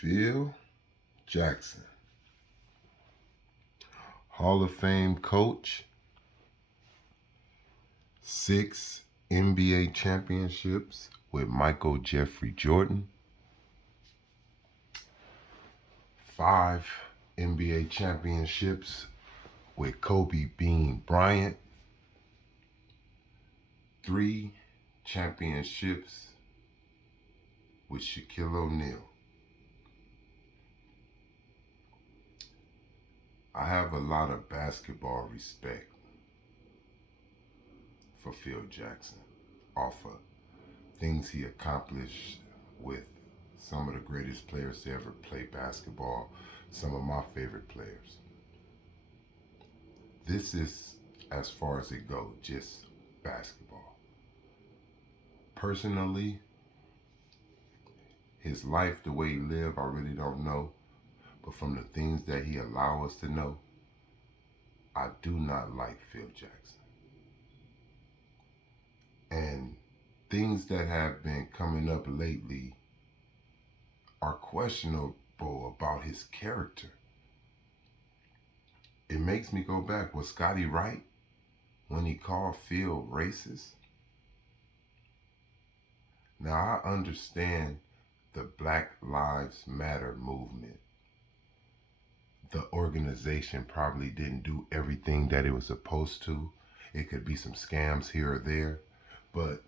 Phil Jackson, Hall of Fame coach, 6 NBA championships with Michael Jeffrey Jordan, 5 NBA championships with Kobe Bean Bryant, 3 championships with Shaquille O'Neal. I have a lot of basketball respect for Phil Jackson off of things he accomplished with some of the greatest players to ever play basketball, some of my favorite players. This is as far as it goes, just basketball. Personally, his life, the way he lived, I really don't know. But from the things that he allowed us to know, I do not like Phil Jackson. And things that have been coming up lately are questionable about his character. It makes me go back. Was Scotty right when he called Phil racist? Now, I understand the Black Lives Matter movement. The organization probably didn't do everything that it was supposed to. It could be some scams here or there, but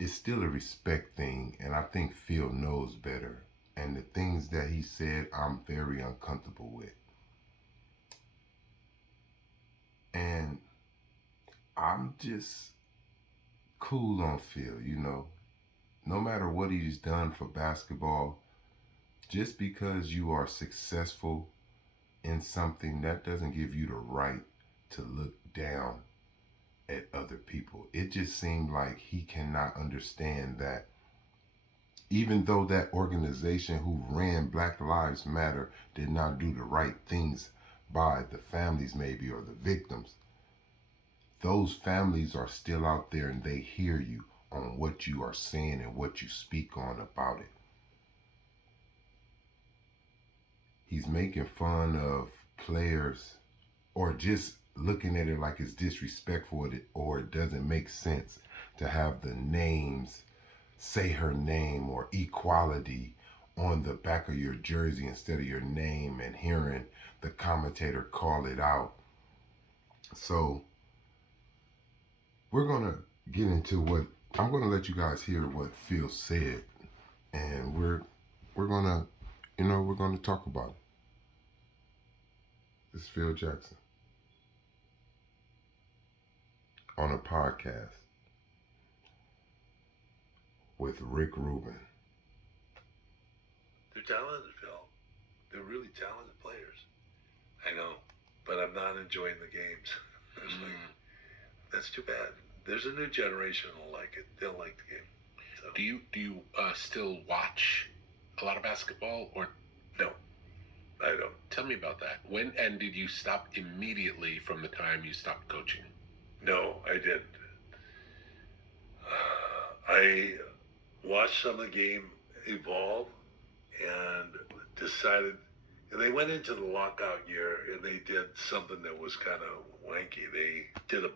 it's still a respect thing, and I think Phil knows better. And the things that he said, I'm very uncomfortable with. And I'm just cool on Phil, No matter what he's done for basketball, just because you are successful in something, that doesn't give you the right to look down at other people. It just seemed like he cannot understand that even though that organization who ran Black Lives Matter did not do the right things by the families maybe or the victims, those families are still out there and they hear you on what you are saying and what you speak on about it. He's making fun of players or just looking at it like it's disrespectful or it doesn't make sense to have the names, say her name or equality on the back of your jersey instead of your name, and hearing the commentator call it out. So we're going to get into I'm going to let you guys hear what Phil said, and we're going to, we're going to talk about it. This is Phil Jackson on a podcast with Rick Rubin. They're talented, Phil. They're really talented players. I know, but I'm not enjoying the games. That's too bad. There's a new generation who'll like it. They'll like the game. So. Do you still watch a lot of basketball, or no? I don't. Tell me about that. When and did you stop immediately from the time you stopped coaching? No, I didn't. I watched some of the game evolve and decided, and they went into the lockout year and they did something that was kind of wanky. They did a...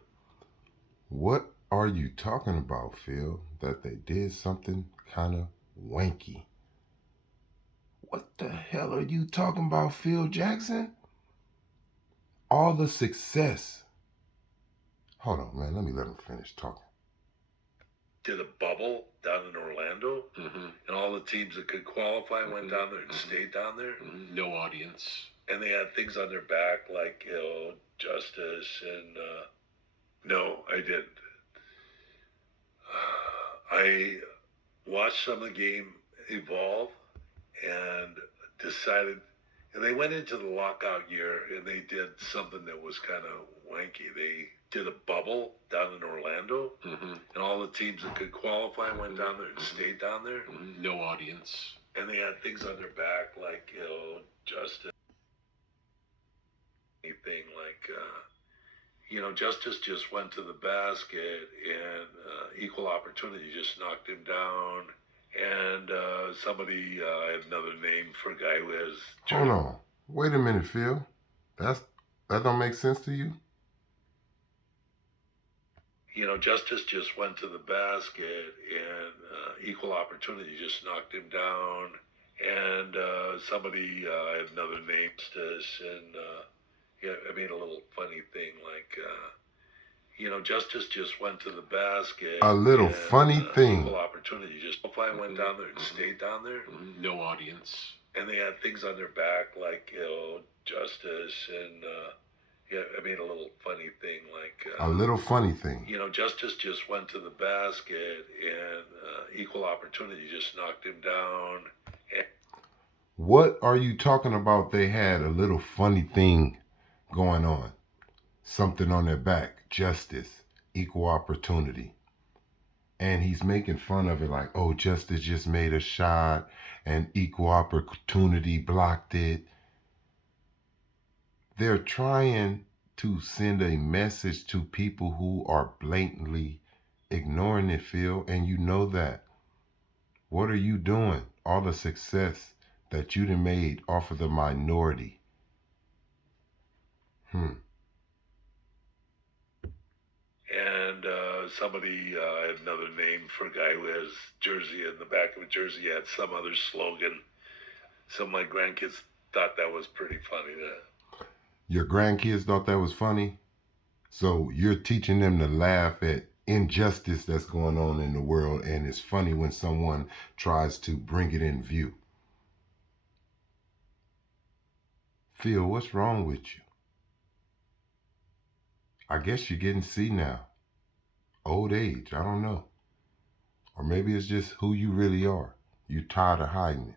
What are you talking about, Phil? That they did something kind of wanky? What the hell are you talking about, Phil Jackson? All the success. Hold on, man. Let me let him finish talking. Did a bubble down in Orlando, and all the teams that could qualify went down there and stayed down there. No audience. And they had things on their back like, justice and... No, I didn't. I watched some of the game evolve and decided, and they went into the lockout year and they did something that was kind of wanky. They did a bubble down in Orlando, and all the teams that could qualify went down there and stayed down there. No audience. And they had things on their back like, justice. Anything like, Justice just went to the basket and Equal Opportunity just knocked him down. And somebody had another name for a guy who has. Hold on. Wait a minute, Phil. That don't make sense to you? You know, Justice just went to the basket and equal opportunity just knocked him down. And somebody had another name, Justice, and yeah, I mean, a little funny thing like, you know, Justice just went to the basket. A little and, funny thing. Equal opportunity. Just if I went down there and stayed down there. No audience. And they had things on their back like, you know, Justice and, yeah, I mean, a little funny thing like. A little funny thing. You know, Justice just went to the basket and equal opportunity just knocked him down. What are you talking about? They had a little funny thing going on. Something on their back. Justice. Equal opportunity. And he's making fun of it like, oh, Justice just made a shot and equal opportunity blocked it. They're trying to send a message to people who are blatantly ignoring it, Phil, and you know that. What are you doing? All the success that you done made off of the minority. And somebody had another name for a guy who has jersey in the back of a jersey had some other slogan. So my grandkids thought that was pretty funny. Your grandkids thought that was funny? So you're teaching them to laugh at injustice that's going on in the world, and it's funny when someone tries to bring it in view. Phil, what's wrong with you? I guess you're getting senile. Old age, I don't know. Or maybe it's just who you really are. You're tired of hiding it.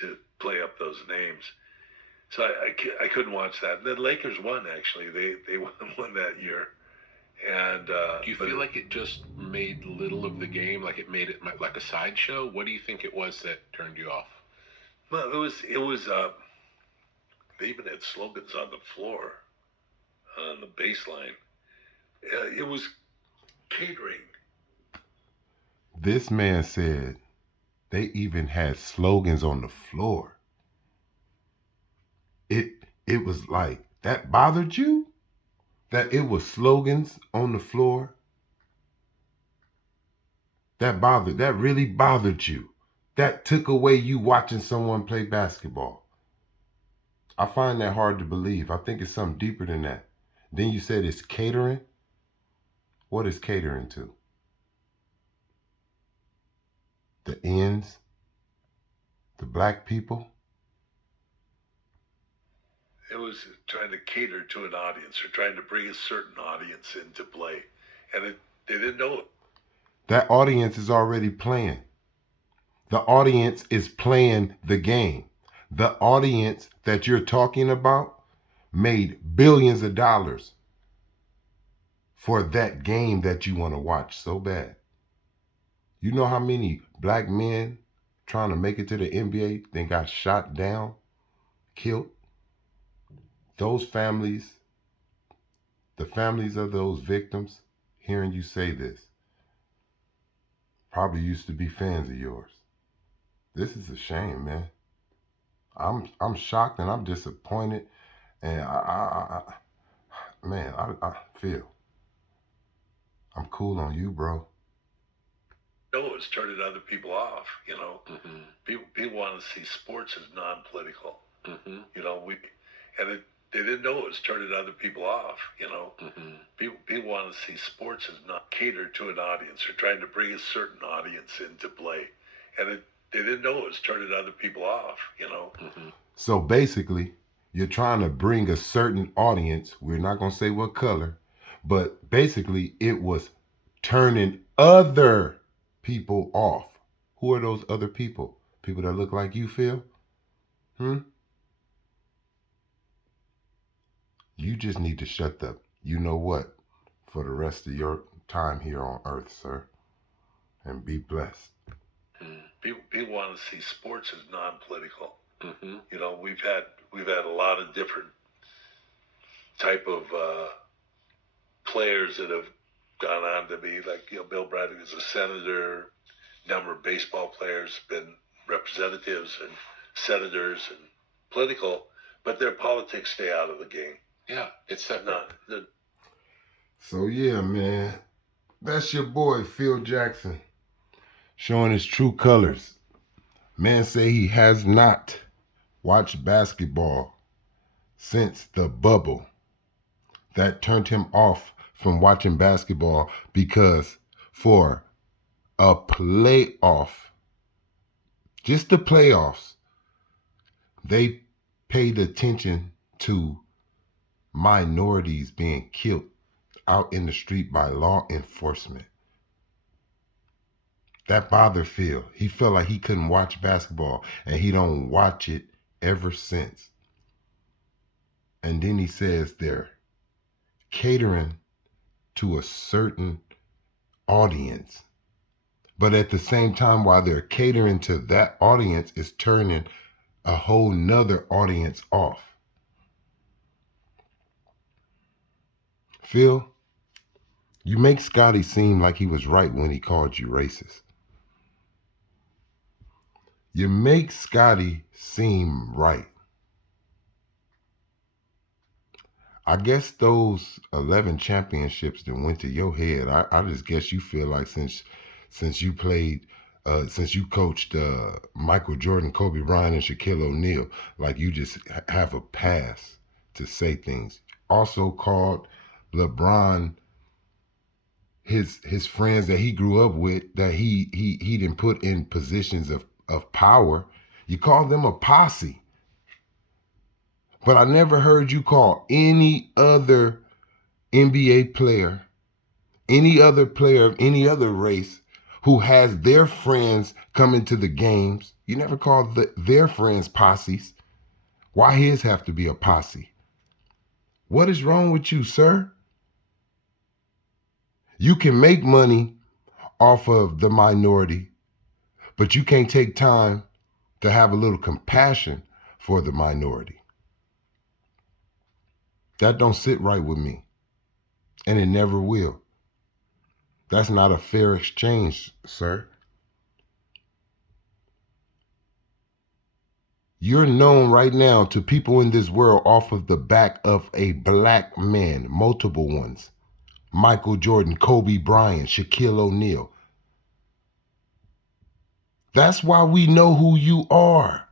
To play up those names. So I couldn't watch that. The Lakers won, actually. They won that year. And do you feel like it just made little of the game, like it made it like a sideshow? What do you think it was that turned you off? Well, it was they even had slogans on the floor, on the baseline. It was catering. This man said they even had slogans on the floor. It was like, that bothered you? That it was slogans on the floor? That really bothered you. That took away you watching someone play basketball. I find that hard to believe. I think it's something deeper than that. Then you said it's catering. What is catering to? The ends? The black people? It was trying to cater to an audience or trying to bring a certain audience into play. And they didn't know it. That audience is already playing. The audience is playing the game. The audience that you're talking about made billions of dollars for that game that you want to watch so bad. You know how many black men trying to make it to the NBA then got shot down, killed? Those families, the families of those victims, hearing you say this, probably used to be fans of yours. This is a shame, man. I'm shocked and I'm disappointed, and I feel I'm cool on you, bro. No, it's turning other people off. You know, people want to see sports as non-political. You know, they didn't know it was turning other people off. You know, people want to see sports as not catered to an audience or trying to bring a certain audience into play, and they didn't know it was turning other people off. You know. So basically, you're trying to bring a certain audience. We're not gonna say what color, but basically, it was turning other people off. Who are those other people? People that look like you, Phil? You just need to shut up. You know what? For the rest of your time here on Earth, sir. And be blessed. People want to see sports as non-political. You know, we've had a lot of different type of players that have gone on to be like, Bill Bradley was a senator, number of baseball players been representatives and senators and political, but their politics stay out of the game. Yeah, it's separate. So yeah, man, that's your boy Phil Jackson showing his true colors. Man say he has not watched basketball since the bubble. That turned him off from watching basketball because for a playoff, just the playoffs, they paid attention to minorities being killed out in the street by law enforcement. That bothered Phil. He felt like he couldn't watch basketball, and he don't watch it ever since. And then he says they're catering to a certain audience. But at the same time, while they're catering to that audience, is turning a whole nother audience off. Phil, you make Scotty seem like he was right when he called you racist. You make Scotty seem right. I guess those 11 championships that went to your head, I just guess you feel like since you played, since you coached Michael Jordan, Kobe Bryant, and Shaquille O'Neal, like you just have a pass to say things. Also called LeBron his friends that he grew up with, that he didn't put in positions of power. You call them a posse. But I never heard you call any other NBA player, any other player of any other race who has their friends coming to the games. You never called their friends posses. Why his have to be a posse? What is wrong with you, sir? You can make money off of the minority, but you can't take time to have a little compassion for the minority. That don't sit right with me, and it never will. That's not a fair exchange, sir. You're known right now to people in this world off of the back of a black man, multiple ones. Michael Jordan, Kobe Bryant, Shaquille O'Neal. That's why we know who you are.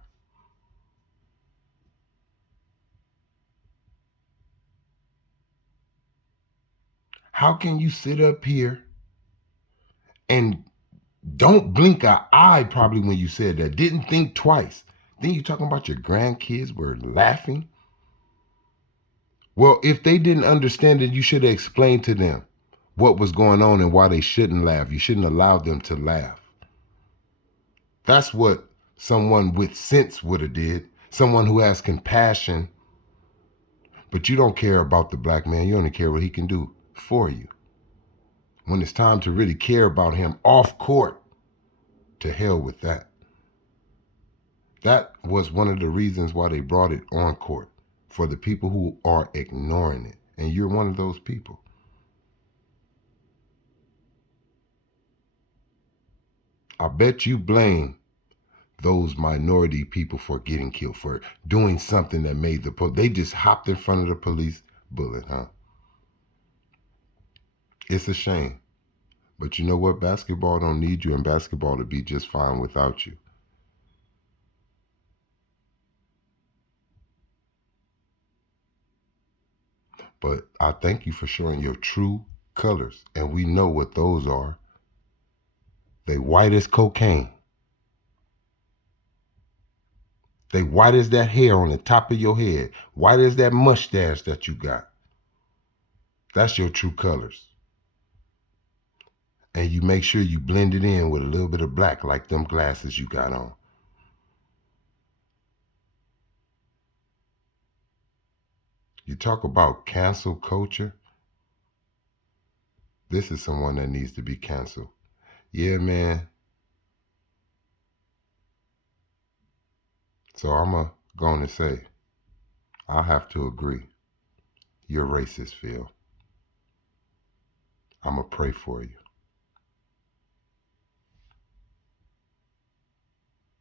How can you sit up here and don't blink an eye probably when you said that? Didn't think twice. Then you talking about your grandkids were laughing? Well, if they didn't understand it, you should have explained to them what was going on and why they shouldn't laugh. You shouldn't allow them to laugh. That's what someone with sense would have did. Someone who has compassion. But you don't care about the black man. You only care what he can do for you. When it's time to really care about him off court, to hell with that. That was one of the reasons why they brought it on court, for the people who are ignoring it. And you're one of those people. I bet you blame those minority people for getting killed, for doing something that made they just hopped in front of the police bullet, huh? It's a shame. But you know what? Basketball don't need you, and basketball to be just fine without you. But I thank you for showing your true colors, and we know what those are. They white as cocaine. They white as that hair on the top of your head. White as that mustache that you got. That's your true colors. And you make sure you blend it in with a little bit of black, like them glasses you got on. You talk about cancel culture. This is someone that needs to be canceled. Yeah, man. So I'm going to say, I have to agree. You're racist, Phil. I'm going to pray for you.